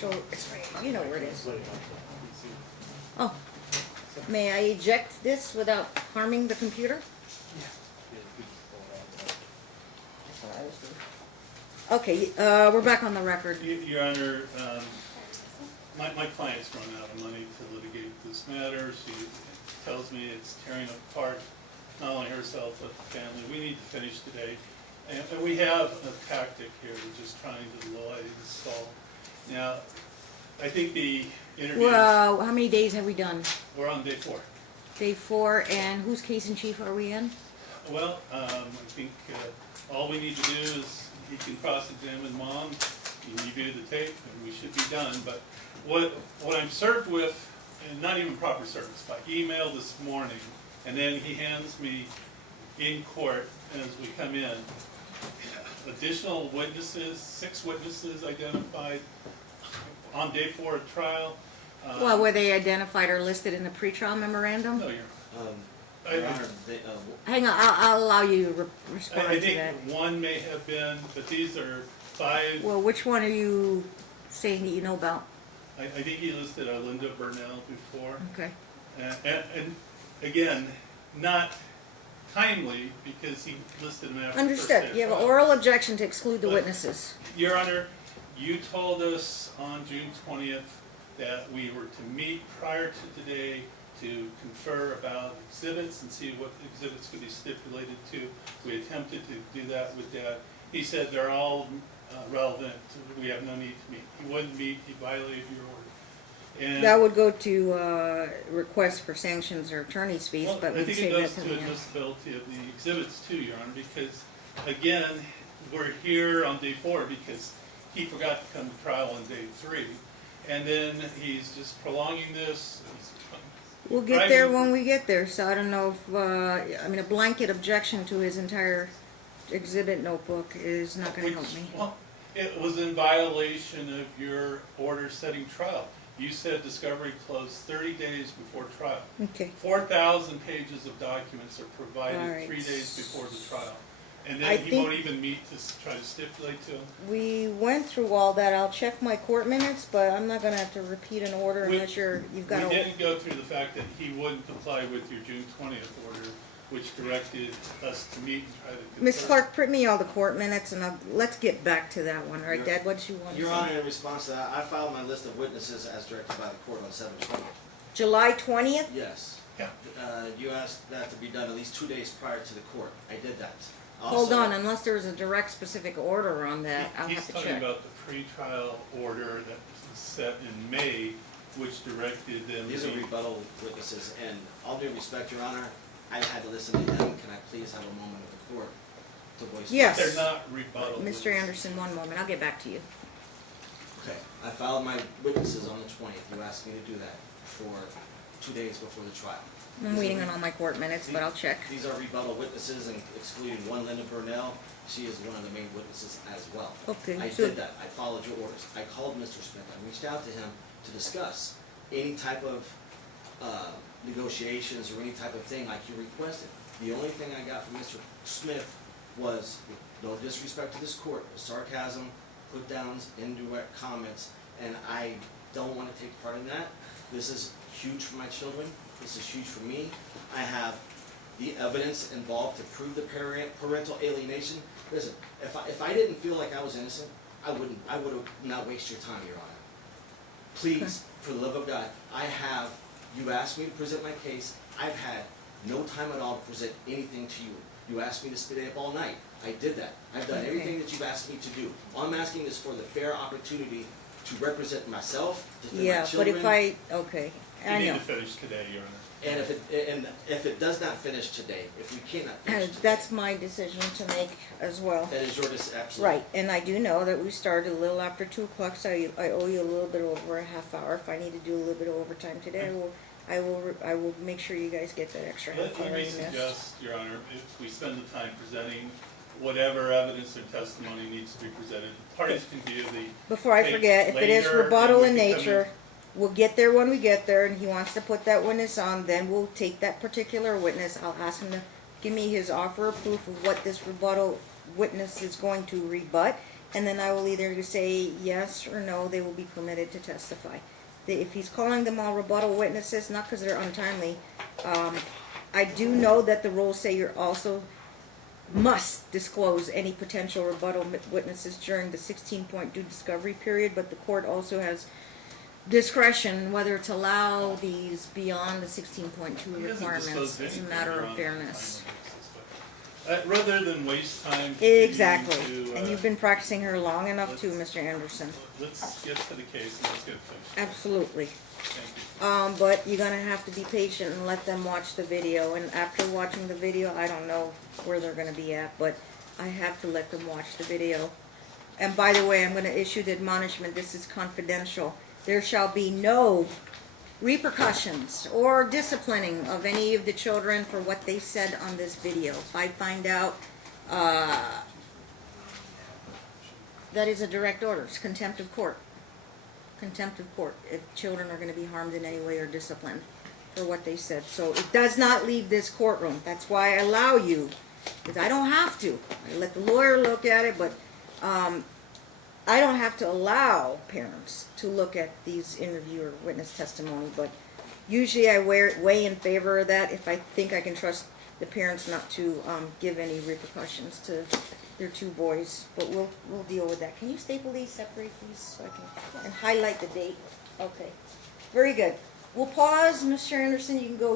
So it's right, you know where it is. Oh, may I eject this without harming the computer? That's what I was doing. Okay, we're back on the record. Your Honor, my client's run out of money to litigate this matter. She tells me it's tearing apart not only herself but the family. We need to finish today. And we have a tactic here. We're just trying to delay the stall. Now, I think the interview... Well, how many days have we done? We're on day 4. Day 4, and whose case in chief are we in? Well, I think all we need to do is he can cross-examine Mom, he can review the tape, and we should be done. But what I'm served with, and not even proper service, by email this morning, and then he hands me in court as we come in, additional witnesses, 6 witnesses identified on day 4 of trial. Well, were they identified or listed in the pretrial memorandum? No, Your Honor, Hang on, I'll allow you to respond I to that. think one may have been, but these are 5. Well, which one are you saying that you know about? I think he listed Linda Burnell before. Okay. And again, not timely because he listed them after the first Understood. day of You have an trial. oral objection to exclude the But, witnesses. Your Honor, you told us on June 20th that we were to meet prior to today to confer about exhibits and see what exhibits could be stipulated to. We attempted to do that with Dad. He said they're all relevant. We have no need to meet. He wouldn't meet. He violated your order. And That would go to request for sanctions or attorney's fees, well, but I we'd think save it that goes to to the end. admissibility of the exhibits too, Your Honor, because again, we're here on day 4 because he forgot to come to trial on day 3, and then he's just prolonging this. We'll get there when we get there, so I don't know if, I mean, a blanket objection to his entire exhibit notebook is not going to help me. Well, it was in violation of your order setting trial. You said discovery closed 30 days before trial. Okay. 4,000 pages of documents are provided All right. 3 days before the trial. And I then he think won't even meet to try to stipulate to him. We went through all that. I'll check my court minutes, but I'm not going to have to repeat an order unless you've got We a... didn't go through the fact that he wouldn't comply with your June 20th order, which directed us to meet and try to confer. Ms. Clark, print me all the court minutes, and let's get back to that one. All right, Dad, what did you want to say? Your Honor, in response to that, I filed my list of witnesses as directed by the court on 7/20. July 20th? Yes. Yeah. You asked that to be done at least 2 days prior to the court. I did that. Hold on, unless there's a direct specific order on that, I'll He's have to talking check. about the pretrial order that was set in May, which directed them These are to... rebuttal witnesses, and all due respect, Your Honor, I had to listen to him. Can I please have a moment with the court to voice my Yes. They're not rebuttal. Mr. Anderson, one moment. I'll get back to you. Okay, I filed my witnesses on the 20th. You asked me to do that for 2 days before the trial. I'm waiting on all my court minutes, but I'll check. These are rebuttal witnesses, and excluding one Linda Burnell. She is one of the main witnesses as well. Okay, I so- did that. I followed your orders. I called Mr. Smith. I reached out to him to discuss any type of negotiations or any type of thing like you requested. The only thing I got from Mr. Smith was, no disrespect to this court, was sarcasm, put downs, indirect comments, and I don't want to take part in that. This is huge for my children. This is huge for me. I have the evidence involved to prove the parental alienation. Listen, if I didn't feel like I was innocent, I would have not wasted your time, Your Honor. Please, for the love of God, you asked me to present my case. I've had no time at all to present anything to you. You asked me to stay up all night. I did that. I've done everything that you've asked me to do. All I'm asking is for the fair opportunity to represent myself, to defend my Yeah, but children. okay, You I need know. to finish today, Your Honor. And if it does not finish today, if we cannot finish today, That's my decision to make as well. that is your decision, absolutely. Right, and I do know that we started a little after 2 o'clock, so I owe you a little bit over a half hour. If I need to do a little bit of overtime today, I will make sure you guys get that extra half Let hour me you missed. suggest, Your Honor, if we spend the time presenting whatever evidence or testimony needs to be presented, parties can view the... Before I tape forget, if it is later, rebuttal and in we can come nature, we'll get there when we get there, and he wants to put that witness on, then we'll take that particular witness. I'll ask him to give me his offer of proof of what this rebuttal witness is going to rebut, and then I will either say yes or no, they will be permitted to testify. If he's calling them all rebuttal witnesses, not because they're untimely, I do know that the rules say you're also must disclose any potential rebuttal witnesses during the 16.2 discovery period, but the court also has discretion whether to allow these beyond the 16.2 He hasn't requirements disclosed as a anything matter on of fairness. time basis, but, rather than waste time. continuing Exactly, to, and you've been practicing her long enough too, let's- Mr. Anderson. Let's get to the case and let's get it finished. Absolutely. Thank you. But you're gonna have to be patient and let them watch the video, and after watching the video, I don't know where they're gonna be at, but I have to let them watch the video. And by the way, I'm gonna issue the admonishment, this is confidential. There shall be no repercussions or disciplining of any of the children for what they said on this video. If I find out, that is a direct order, it's contempt of court. Contempt of court, if children are gonna be harmed in any way or disciplined for what they said. So it does not leave this courtroom, that's why I allow you, because I don't have to. I let the lawyer look at it, but, I don't have to allow parents to look at these interview or witness testimony, but usually I weigh in favor of that if I think I can trust the parents not to, give any repercussions to their two boys, but we'll deal with that. Can you staple these, separate these, so I can, and highlight the date? Okay, very good. We'll pause, Mr. Anderson, you can go